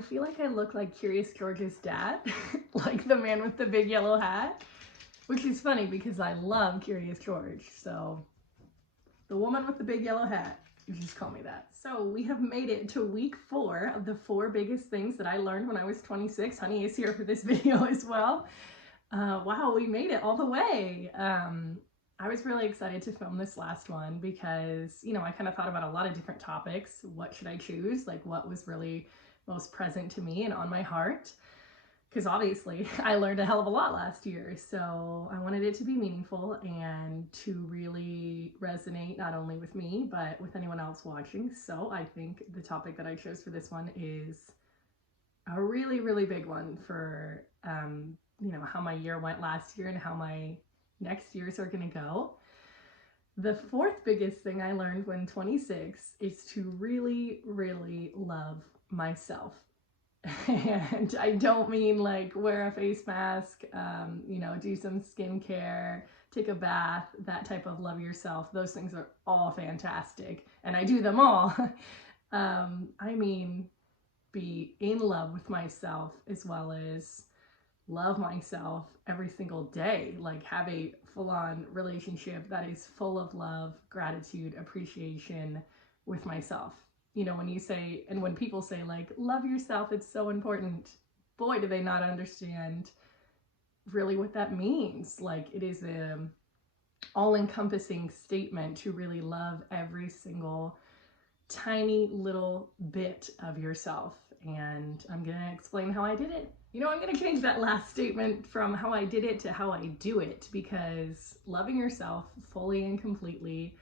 I feel like I look like Curious George's dad, like the man with the big yellow hat, which is funny because I love Curious George. So the woman with the big yellow hat, you just call me that. So we have made it to week 4 of the 4 biggest things that I learned when I was 26. Honey is here for this video as well. Wow, we made it all the way. I was really excited to film this last one because, you know, I kind of thought about a lot of different topics. What should I choose? Like, what was really most present to me and on my heart? Because obviously I learned a hell of a lot last year. So I wanted it to be meaningful and to really resonate not only with me, but with anyone else watching. So I think the topic that I chose for this one is a really, really big one for, you know, how my year went last year and how my next years are gonna go. The 4th biggest thing I learned when 26 is to really, really love myself. And I don't mean like wear a face mask, you know, do some skincare, take a bath, that type of love yourself. Those things are all fantastic and I do them all. I mean, be in love with myself as well as love myself every single day, like have a full-on relationship that is full of love, gratitude, appreciation with myself. You know, when you say, and when people say like, love yourself, it's so important, boy, do they not understand really what that means. Like, it is a all-encompassing statement to really love every single tiny little bit of yourself. And I'm gonna explain how I did it. You know, I'm gonna change that last statement from how I did it to how I do it, because loving yourself fully and completely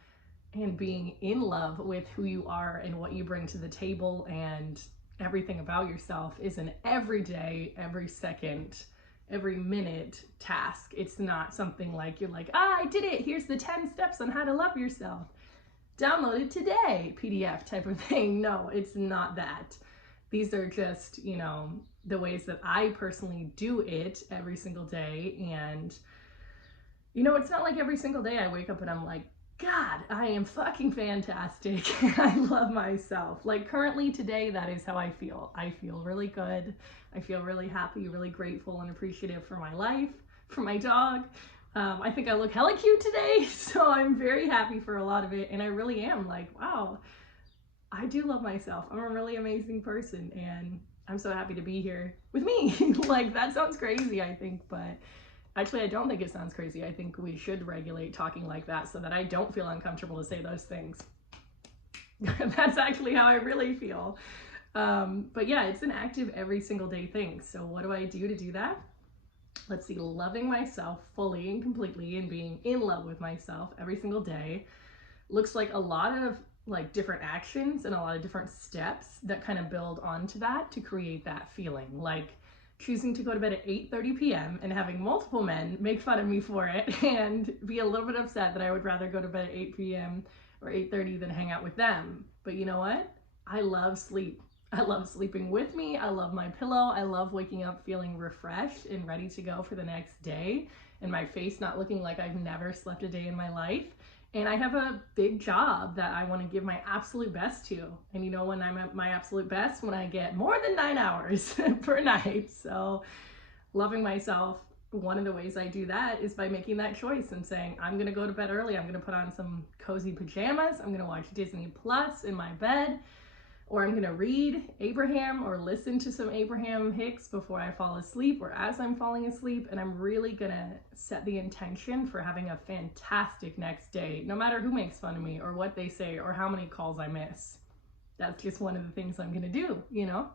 and being in love with who you are and what you bring to the table and everything about yourself is an everyday, every second, every minute task. It's not something like you're like, I did it, here's the 10 steps on how to love yourself, download it today, PDF type of thing. No, it's not that. These are just, you know, the ways that I personally do it every single day. And, you know, it's not like every single day I wake up and I'm like, God, I am fucking fantastic. I love myself. Like currently today, that is how I feel. I feel really good. I feel really happy, really grateful and appreciative for my life, for my dog. I think I look hella cute today, so I'm very happy for a lot of it. And I really am like, wow, I do love myself. I'm a really amazing person and I'm so happy to be here with me. Like, that sounds crazy, I think, but actually I don't think it sounds crazy. I think we should regulate talking like that so that I don't feel uncomfortable to say those things. That's actually how I really feel. But yeah, it's an active every single day thing. So what do I do to do that? Let's see, loving myself fully and completely and being in love with myself every single day looks like a lot of like different actions and a lot of different steps that kind of build onto that to create that feeling. Like choosing to go to bed at 8:30 p.m. and having multiple men make fun of me for it and be a little bit upset that I would rather go to bed at 8 p.m. or 8:30 than hang out with them. But you know what? I love sleep. I love sleeping with me. I love my pillow. I love waking up feeling refreshed and ready to go for the next day and my face not looking like I've never slept a day in my life. And I have a big job that I want to give my absolute best to. And you know when I'm at my absolute best? When I get more than 9 hours per night. So loving myself, one of the ways I do that is by making that choice and saying, I'm going to go to bed early. I'm going to put on some cozy pajamas. I'm going to watch Disney Plus in my bed. Or I'm gonna read Abraham or listen to some Abraham Hicks before I fall asleep or as I'm falling asleep. And I'm really gonna set the intention for having a fantastic next day, no matter who makes fun of me or what they say or how many calls I miss. That's just one of the things I'm gonna do, you know?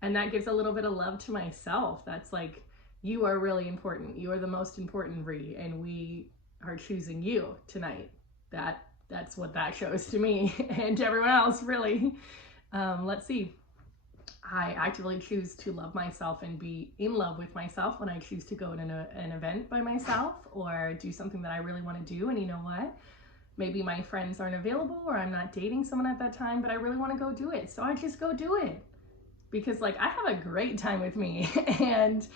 And that gives a little bit of love to myself. That's like, you are really important. You are the most important, Ree, and we are choosing you tonight. That's what that shows to me and to everyone else, really. Let's see. I actively choose to love myself and be in love with myself when I choose to go to an event by myself or do something that I really want to do. And you know what? Maybe my friends aren't available or I'm not dating someone at that time, but I really want to go do it. So I just go do it because like I have a great time with me. And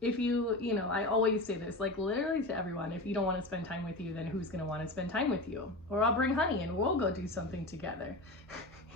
if you know, I always say this, like literally to everyone, if you don't want to spend time with you, then who's going to want to spend time with you? Or I'll bring Honey and we'll go do something together.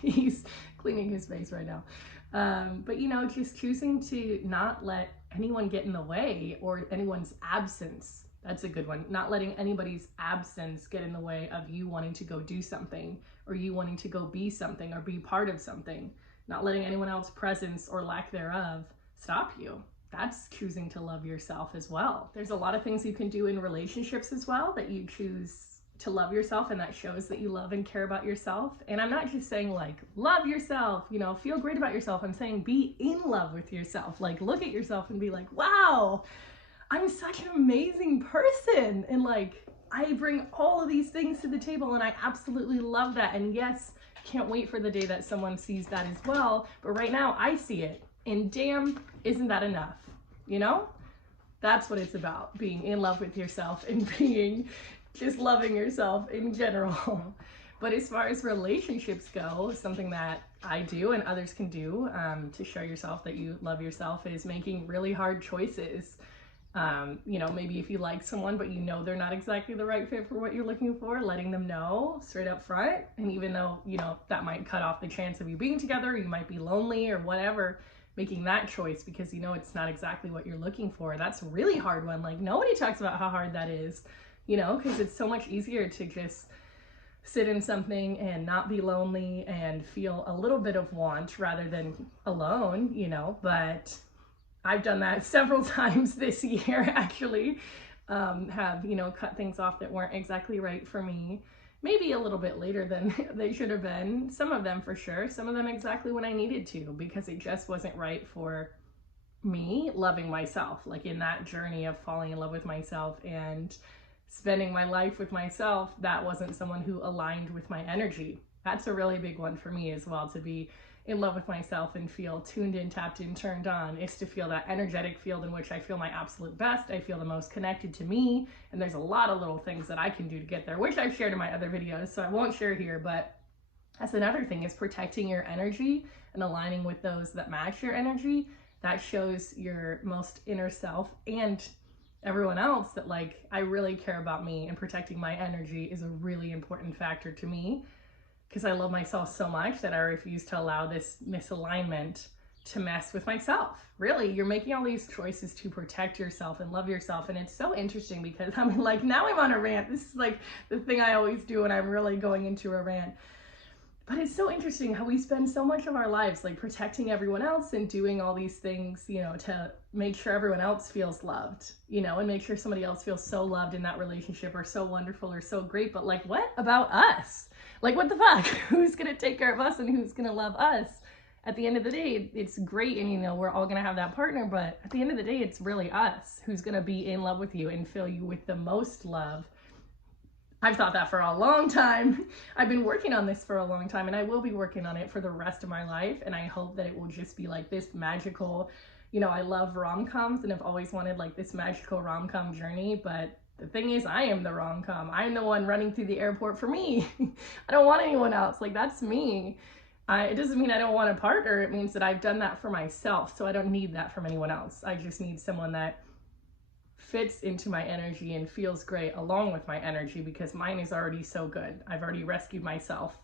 He's cleaning his face right now. But you know, just choosing to not let anyone get in the way, or anyone's absence. That's a good one. Not letting anybody's absence get in the way of you wanting to go do something, or you wanting to go be something or be part of something. Not letting anyone else's presence or lack thereof stop you. That's choosing to love yourself as well. There's a lot of things you can do in relationships as well that you choose to love yourself, and that shows that you love and care about yourself. And I'm not just saying like love yourself, you know, feel great about yourself. I'm saying be in love with yourself. Like look at yourself and be like, wow, I'm such an amazing person, and like I bring all of these things to the table, and I absolutely love that. And yes, can't wait for the day that someone sees that as well. But right now I see it, and damn, isn't that enough? You know, that's what it's about, being in love with yourself and being just loving yourself in general. But as far as relationships go, something that I do and others can do to show yourself that you love yourself is making really hard choices. You know, maybe if you like someone but you know they're not exactly the right fit for what you're looking for, letting them know straight up front. And even though, you know, that might cut off the chance of you being together, you might be lonely or whatever, making that choice because you know it's not exactly what you're looking for. That's a really hard one. Like nobody talks about how hard that is, you know, because it's so much easier to just sit in something and not be lonely and feel a little bit of want rather than alone, you know. But I've done that several times this year, actually. Have, you know, cut things off that weren't exactly right for me. Maybe a little bit later than they should have been. Some of them for sure. Some of them exactly when I needed to, because it just wasn't right for me loving myself. Like in that journey of falling in love with myself and spending my life with myself, that wasn't someone who aligned with my energy. That's a really big one for me as well, to be in love with myself and feel tuned in, tapped in, turned on. It's to feel that energetic field in which I feel my absolute best. I feel the most connected to me. And there's a lot of little things that I can do to get there, which I've shared in my other videos, so I won't share here. But that's another thing, is protecting your energy and aligning with those that match your energy. That shows your most inner self and everyone else that like, I really care about me, and protecting my energy is a really important factor to me, because I love myself so much that I refuse to allow this misalignment to mess with myself. Really, you're making all these choices to protect yourself and love yourself. And it's so interesting because I'm like, now I'm on a rant. This is like the thing I always do when I'm really going into a rant. But it's so interesting how we spend so much of our lives like protecting everyone else and doing all these things, you know, to make sure everyone else feels loved, you know, and make sure somebody else feels so loved in that relationship, or so wonderful or so great. But like, what about us? Like, what the fuck? Who's gonna take care of us and who's gonna love us? At the end of the day, it's great, and you know, we're all gonna have that partner, but at the end of the day, it's really us who's gonna be in love with you and fill you with the most love. I've thought that for a long time. I've been working on this for a long time, and I will be working on it for the rest of my life. And I hope that it will just be like this magical, you know, I love rom-coms and I've always wanted like this magical rom-com journey. But the thing is, I am the rom-com. I'm the one running through the airport for me. I don't want anyone else. Like, that's me. It doesn't mean I don't want a partner. It means that I've done that for myself. So I don't need that from anyone else. I just need someone that fits into my energy and feels great along with my energy, because mine is already so good. I've already rescued myself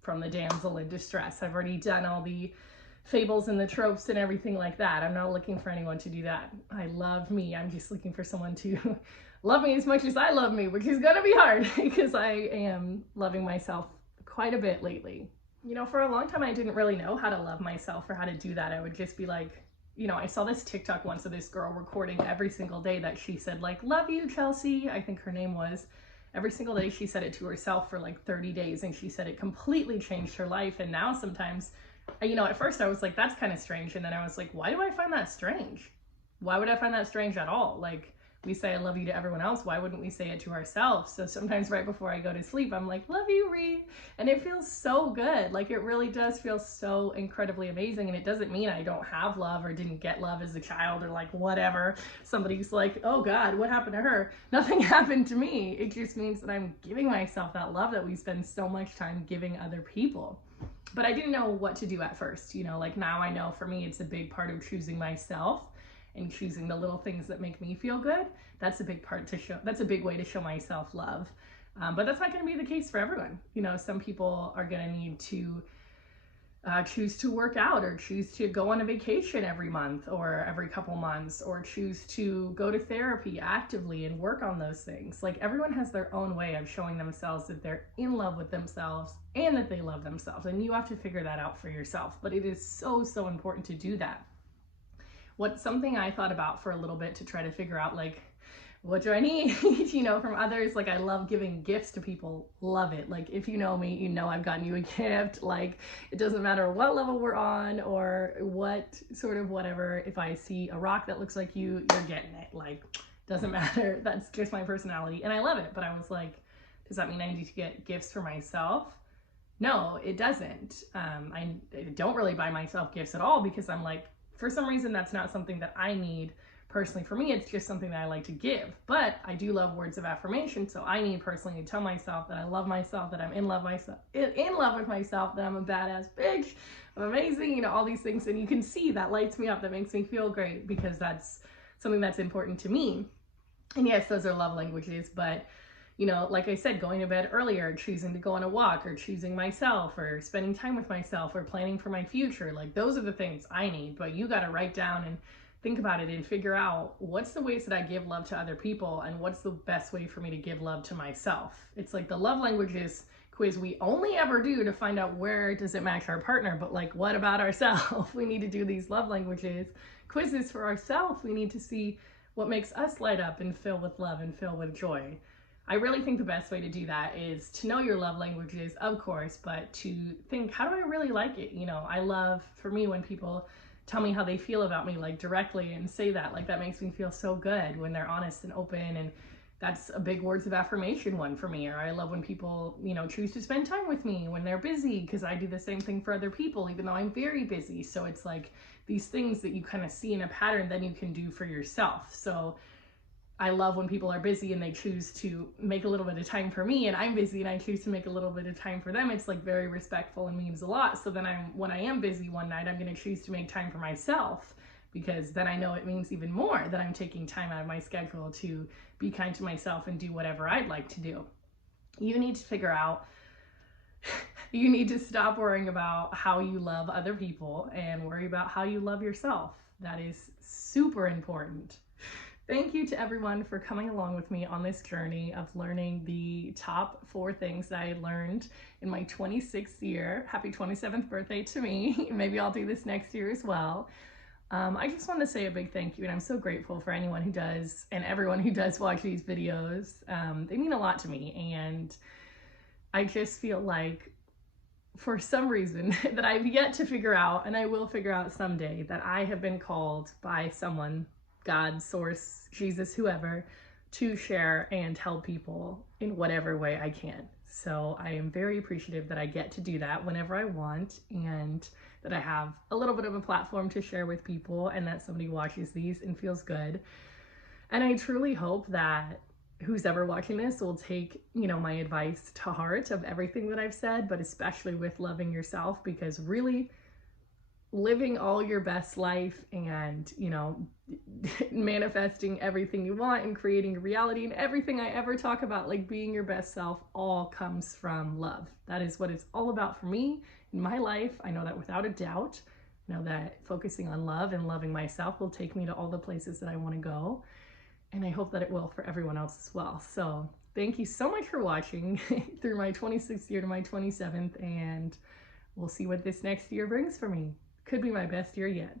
from the damsel in distress. I've already done all the fables and the tropes and everything like that. I'm not looking for anyone to do that. I love me. I'm just looking for someone to love me as much as I love me, which is gonna be hard because I am loving myself quite a bit lately. You know, for a long time I didn't really know how to love myself or how to do that. I would just be like, you know, I saw this TikTok once of this girl recording every single day that she said like, love you, Chelsea, I think her name was. Every single day she said it to herself for like 30 days, and she said it completely changed her life. And now sometimes, you know, at first I was like, that's kind of strange. And then I was like, why do I find that strange? Why would I find that strange at all? Like, we say I love you to everyone else. Why wouldn't we say it to ourselves? So sometimes right before I go to sleep, I'm like, love you, Ree. And it feels so good. Like, it really does feel so incredibly amazing. And it doesn't mean I don't have love or didn't get love as a child or like whatever. Somebody's like, oh God, what happened to her? Nothing happened to me. It just means that I'm giving myself that love that we spend so much time giving other people. But I didn't know what to do at first. You know, like now I know for me, it's a big part of choosing myself and choosing the little things that make me feel good. That's a big part to show, that's a big way to show myself love. But that's not gonna be the case for everyone. You know, some people are gonna need to choose to work out, or choose to go on a vacation every month or every couple months, or choose to go to therapy actively and work on those things. Like, everyone has their own way of showing themselves that they're in love with themselves and that they love themselves, and you have to figure that out for yourself. But it is so, so important to do that. What's something I thought about for a little bit to try to figure out, like, what do I need, you know, from others? Like, I love giving gifts to people. Love it. Like, if you know me, you know I've gotten you a gift. Like, it doesn't matter what level we're on or what sort of whatever. If I see a rock that looks like you, you're getting it. Like, doesn't matter. That's just my personality. And I love it. But I was like, does that mean I need to get gifts for myself? No, it doesn't. I don't really buy myself gifts at all, because I'm like, for some reason, that's not something that I need. Personally, for me, it's just something that I like to give. But I do love words of affirmation, so I need personally to tell myself that I love myself, that I'm in love with myself, that I'm a badass bitch, I'm amazing, you know, all these things. And you can see that lights me up, that makes me feel great, because that's something that's important to me. And yes, those are love languages, but you know, like I said, going to bed earlier, choosing to go on a walk, or choosing myself, or spending time with myself, or planning for my future, like, those are the things I need. But you got to write down and think about it and figure out, what's the ways that I give love to other people, and what's the best way for me to give love to myself. It's like the love languages quiz we only ever do to find out where does it match our partner, but like, what about ourselves? We need to do these love languages quizzes for ourselves. We need to see what makes us light up and fill with love and fill with joy. I really think the best way to do that is to know your love languages, of course, but to think, how do I really like it? You know, I love, for me, when people tell me how they feel about me, like, directly, and say that, like, that makes me feel so good when they're honest and open. And that's a big words of affirmation one for me. Or I love when people, you know, choose to spend time with me when they're busy, because I do the same thing for other people, even though I'm very busy. So it's like these things that you kind of see in a pattern, then you can do for yourself. So I love when people are busy and they choose to make a little bit of time for me, and I'm busy and I choose to make a little bit of time for them. It's like very respectful and means a lot. So then when I am busy one night, I'm going to choose to make time for myself, because then I know it means even more that I'm taking time out of my schedule to be kind to myself and do whatever I'd like to do. You need to figure out, you need to stop worrying about how you love other people and worry about how you love yourself. That is super important. Thank you to everyone for coming along with me on this journey of learning the top 4 things that I learned in my 26th year. Happy 27th birthday to me. Maybe I'll do this next year as well. I just want to say a big thank you, and I'm so grateful for anyone who does, and everyone who does watch these videos. They mean a lot to me, and I just feel like, for some reason that I've yet to figure out, and I will figure out someday, that I have been called by someone, God, source, Jesus, whoever, to share and help people in whatever way I can. So I am very appreciative that I get to do that whenever I want, and that I have a little bit of a platform to share with people, and that somebody watches these and feels good. And I truly hope that who's ever watching this will take, you know, my advice to heart of everything that I've said, but especially with loving yourself, because really living all your best life and, you know, manifesting everything you want and creating a reality, and everything I ever talk about, like being your best self, all comes from love. That is what it's all about for me in my life. I know that without a doubt. I know that focusing on love and loving myself will take me to all the places that I want to go. And I hope that it will for everyone else as well. So thank you so much for watching through my 26th year to my 27th. And we'll see what this next year brings for me. Could be my best year yet.